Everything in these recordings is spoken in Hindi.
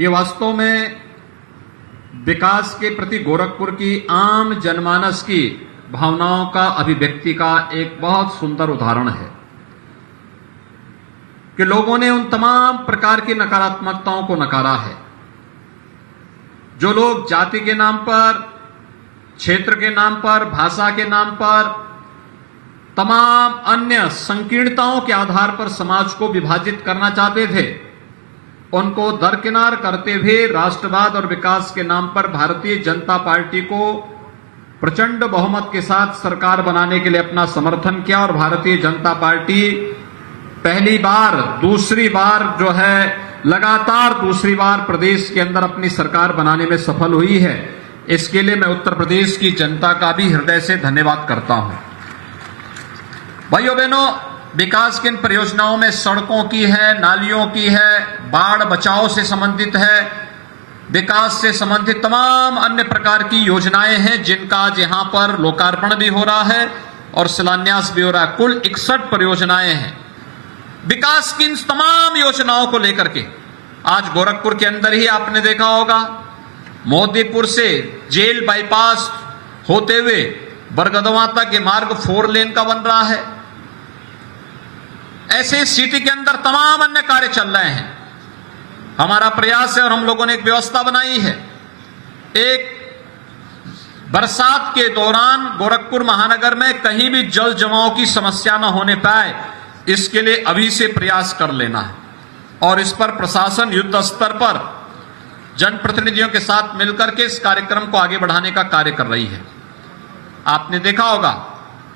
ये वास्तव में विकास के प्रति गोरखपुर की आम जनमानस की भावनाओं का अभिव्यक्ति का एक बहुत सुंदर उदाहरण है कि लोगों ने उन तमाम प्रकार की नकारात्मकताओं को नकारा है जो लोग जाति के नाम पर, क्षेत्र के नाम पर, भाषा के नाम पर, तमाम अन्य संकीर्णताओं के आधार पर समाज को विभाजित करना चाहते थे, उनको दरकिनार करते हुए राष्ट्रवाद और विकास के नाम पर भारतीय जनता पार्टी को प्रचंड बहुमत के साथ सरकार बनाने के लिए अपना समर्थन किया और भारतीय जनता पार्टी पहली बार, दूसरी बार जो है लगातार दूसरी बार प्रदेश के अंदर अपनी सरकार बनाने में सफल हुई है। इसके लिए मैं उत्तर प्रदेश की जनता का भी हृदय से धन्यवाद करता हूं। भाइयों बहनों, विकास की इन परियोजनाओं में सड़कों की है, नालियों की है, बाढ़ बचाव से संबंधित है, विकास से संबंधित तमाम अन्य प्रकार की योजनाएं हैं जिनका आज यहां पर लोकार्पण भी हो रहा है और शिलान्यास भी हो रहा है। कुल 61 परियोजनाएं हैं। विकास की इन तमाम योजनाओं को लेकर के आज गोरखपुर के अंदर ही आपने देखा होगा, मोदीपुर से जेल बाईपास होते हुए बरगदवा तक ये मार्ग 4 लेन का बन रहा है। ऐसे सिटी के अंदर तमाम अन्य कार्य चल रहे हैं। हमारा प्रयास है और हम लोगों ने एक व्यवस्था बनाई है। एक बरसात के दौरान गोरखपुर महानगर में कहीं भी जल जमाव की समस्या न होने पाए, इसके लिए अभी से प्रयास कर लेना है और इस पर प्रशासन युद्ध स्तर पर जनप्रतिनिधियों के साथ मिलकर के इस कार्यक्रम को आगे बढ़ाने का कार्य कर रही है। आपने देखा होगा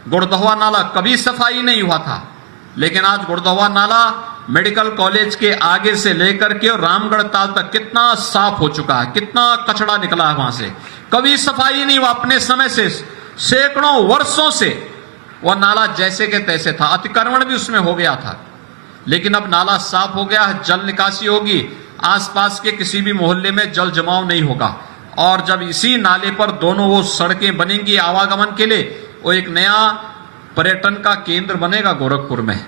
गुड़दहवा नाला कभी सफाई नहीं हुआ था, लेकिन आज गुड़दहवा नाला मेडिकल कॉलेज के आगे से लेकर के और रामगढ़ ताल तक कितना साफ हो चुका है, कितना कचरा निकला है वहां से। कभी सफाई नहीं हुआ। अपने समय से सैकड़ों वर्षों से वह नाला जैसे के तैसे था, अतिक्रमण भी उसमें हो गया था, लेकिन अब नाला साफ हो गया है, जल निकासी होगी, आसपास के किसी भी मोहल्ले में जल जमाव नहीं होगा। और जब इसी नाले पर दोनों वो सड़कें बनेंगी आवागमन के लिए, वो एक नया पर्यटन का केंद्र बनेगा गोरखपुर में।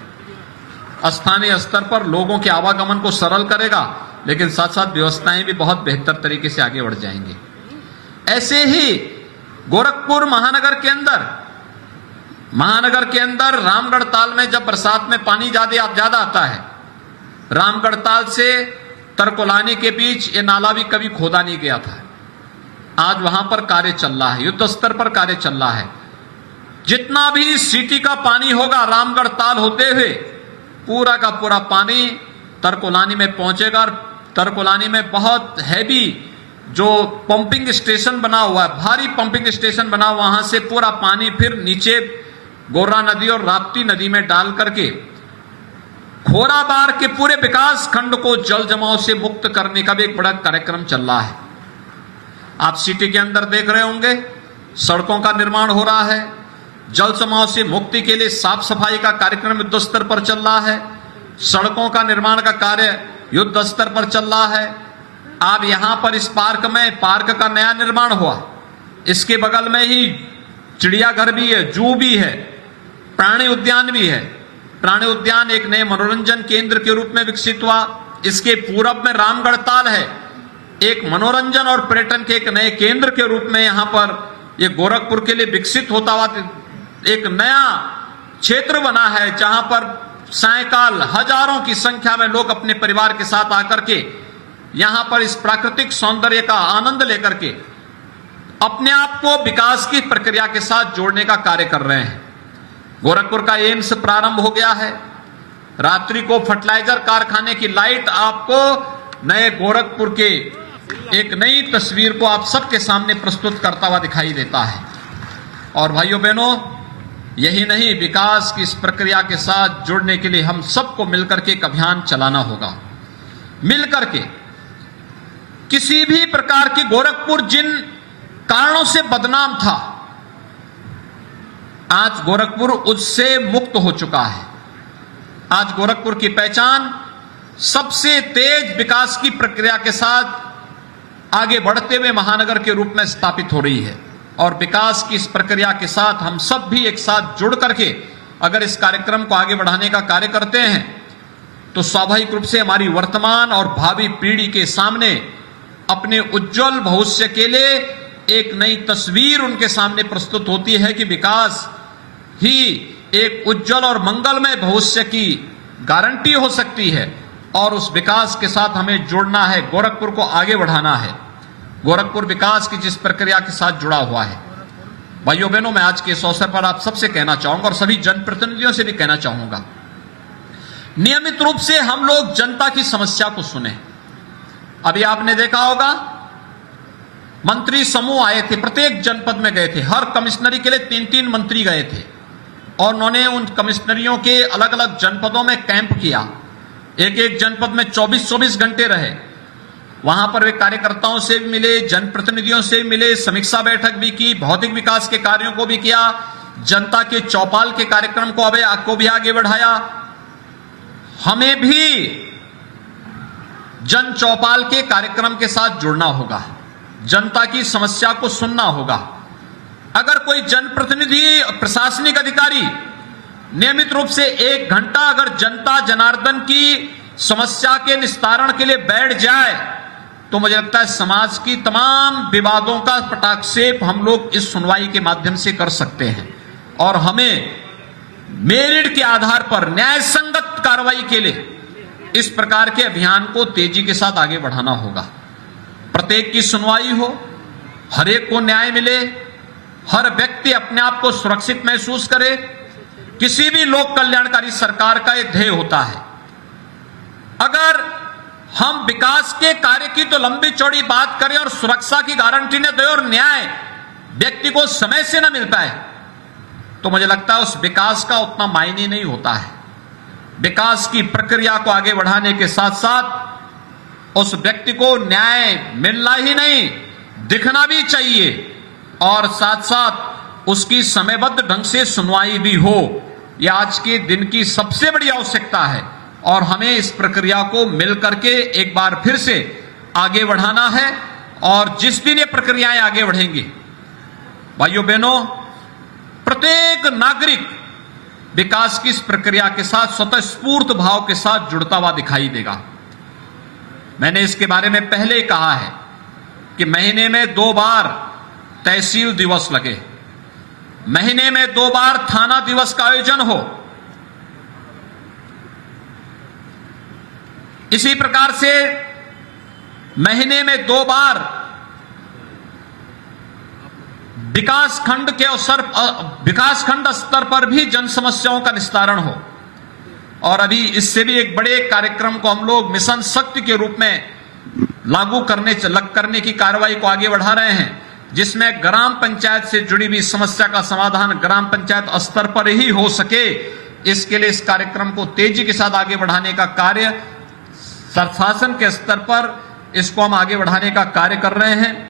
स्थानीय स्तर पर लोगों के आवागमन को सरल करेगा, लेकिन साथ साथ व्यवस्थाएं भी बहुत बेहतर तरीके से आगे बढ़ जाएंगी। ऐसे ही गोरखपुर महानगर के अंदर रामगढ़ ताल में जब बरसात में पानी ज्यादा आता है, रामगढ़ ताल से तरकोलानी के बीच ये नाला भी कभी खोदा नहीं गया था। आज वहां पर कार्य चल रहा है, युद्ध स्तर पर कार्य चल रहा है। जितना भी सिटी का पानी होगा रामगढ़ ताल होते हुए, पूरा का पूरा पानी तरकोलानी में पहुंचेगा और तरकोलानी में बहुत हैवी जो पंपिंग स्टेशन बना हुआ है, भारी पंपिंग स्टेशन बना, वहां से पूरा पानी फिर नीचे गोरा नदी और राप्ती नदी में डाल करके खोराबार के पूरे विकास खंड को जल जमाव से मुक्त करने का भी एक बड़ा कार्यक्रम चल रहा है। आप सिटी के अंदर देख रहे होंगे सड़कों का निर्माण हो रहा है, जल जमाव से मुक्ति के लिए साफ सफाई का कार्यक्रम युद्ध स्तर पर चल रहा है, सड़कों का निर्माण का कार्य युद्ध स्तर पर चल रहा है। आप यहां पर इस पार्क का नया निर्माण हुआ, इसके बगल में ही चिड़ियाघर भी है, जू भी है, प्राणी उद्यान भी है। प्राणी उद्यान एक नए मनोरंजन केंद्र के रूप में विकसित हुआ। इसके पूरब में रामगढ़ ताल है, एक मनोरंजन और पर्यटन के एक नए केंद्र के रूप में यहां पर ये गोरखपुर के लिए विकसित होता हुआ एक नया क्षेत्र बना है, जहां पर सायकाल हजारों की संख्या में लोग अपने परिवार के साथ आकर के यहां पर इस प्राकृतिक सौंदर्य का आनंद लेकर के अपने आप को विकास की प्रक्रिया के साथ जोड़ने का कार्य कर रहे हैं। गोरखपुर का एम्स प्रारंभ हो गया है। रात्रि को फर्टिलाइजर कारखाने की लाइट आपको नए गोरखपुर के एक नई तस्वीर को आप सबके सामने प्रस्तुत करता हुआ दिखाई देता है। और भाइयों बहनों, यही नहीं, विकास की इस प्रक्रिया के साथ जुड़ने के लिए हम सबको मिलकर के एक अभियान चलाना होगा। मिलकर के किसी भी प्रकार की गोरखपुर जिन कारणों से बदनाम था, आज गोरखपुर उससे मुक्त हो चुका है। आज गोरखपुर की पहचान सबसे तेज विकास की प्रक्रिया के साथ आगे बढ़ते हुए महानगर के रूप में स्थापित हो रही है। और विकास की इस प्रक्रिया के साथ हम सब भी एक साथ जुड़ करके अगर इस कार्यक्रम को आगे बढ़ाने का कार्य करते हैं तो स्वाभाविक रूप से हमारी वर्तमान और भावी पीढ़ी के सामने अपने उज्जवल भविष्य के लिए एक नई तस्वीर उनके सामने प्रस्तुत होती है कि विकास ही एक उज्जवल और मंगलमय भविष्य की गारंटी हो सकती है। और उस विकास के साथ हमें जुड़ना है, गोरखपुर को आगे बढ़ाना है। गोरखपुर विकास की जिस प्रक्रिया के साथ जुड़ा हुआ है, भाइयों बहनों, मैं आज के इस अवसर पर आप सबसे कहना चाहूंगा और सभी जनप्रतिनिधियों से भी कहना चाहूंगा, नियमित रूप से हम लोग जनता की समस्या को सुने। अभी आपने देखा होगा मंत्री समूह आए थे, प्रत्येक जनपद में गए थे, हर कमिश्नरी के लिए 3-3 मंत्री गए थे और उन्होंने उन कमिश्नरियों के अलग अलग जनपदों में कैंप किया। एक एक जनपद में 24-24 घंटे रहे। वहां पर वे कार्यकर्ताओं से भी मिले, जनप्रतिनिधियों से भी मिले, समीक्षा बैठक भी की, भौतिक विकास के कार्यों को भी किया, जनता के चौपाल के कार्यक्रम को भी आगे बढ़ाया। हमें भी जन चौपाल के कार्यक्रम के साथ जुड़ना होगा, जनता की समस्या को सुनना होगा। अगर कोई जनप्रतिनिधि, प्रशासनिक अधिकारी नियमित रूप से 1 घंटा अगर जनता जनार्दन की समस्या के निस्तारण के लिए बैठ जाए तो मुझे लगता है समाज की तमाम विवादों का पटाक्षेप हम लोग इस सुनवाई के माध्यम से कर सकते हैं। और हमें मेरिट के आधार पर न्याय संगत कार्रवाई के लिए इस प्रकार के अभियान को तेजी के साथ आगे बढ़ाना होगा। प्रत्येक की सुनवाई हो, हर एक को न्याय मिले, हर व्यक्ति अपने आप को सुरक्षित महसूस करे। किसी भी लोक कल्याणकारी सरकार का यह ध्येय होता है। अगर हम विकास के कार्य की तो लंबी चौड़ी बात करें और सुरक्षा की गारंटी न दें और न्याय व्यक्ति को समय से न मिल पाए तो मुझे लगता है उस विकास का उतना मायने नहीं होता है। विकास की प्रक्रिया को आगे बढ़ाने के साथ साथ उस व्यक्ति को न्याय मिलना ही नहीं, दिखना भी चाहिए और साथ साथ उसकी समयबद्ध ढंग से सुनवाई भी हो। यह आज के दिन की सबसे बड़ी आवश्यकता है और हमें इस प्रक्रिया को मिलकर के एक बार फिर से आगे बढ़ाना है। और जिस दिन ये प्रक्रियाएं आगे बढ़ेंगी, भाइयों बहनों, प्रत्येक नागरिक विकास की इस प्रक्रिया के साथ स्वतःस्फूर्त भाव के साथ जुड़ता हुआ दिखाई देगा। मैंने इसके बारे में पहले ही कहा है कि महीने में 2 बार तहसील दिवस लगे, महीने में 2 बार थाना दिवस का आयोजन हो, इसी प्रकार से महीने में 2 बार विकासखंड स्तर पर भी जन समस्याओं का निस्तारण हो। और अभी इससे भी एक बड़े कार्यक्रम को हम लोग मिशन शक्ति के रूप में लागू करने की कार्रवाई को आगे बढ़ा रहे हैं, जिसमें ग्राम पंचायत से जुड़ी हुई समस्या का समाधान ग्राम पंचायत स्तर पर ही हो सके। इसके लिए इस कार्यक्रम को तेजी के साथ आगे बढ़ाने का कार्य शासन के स्तर पर इसको हम आगे बढ़ाने का कार्य कर रहे हैं।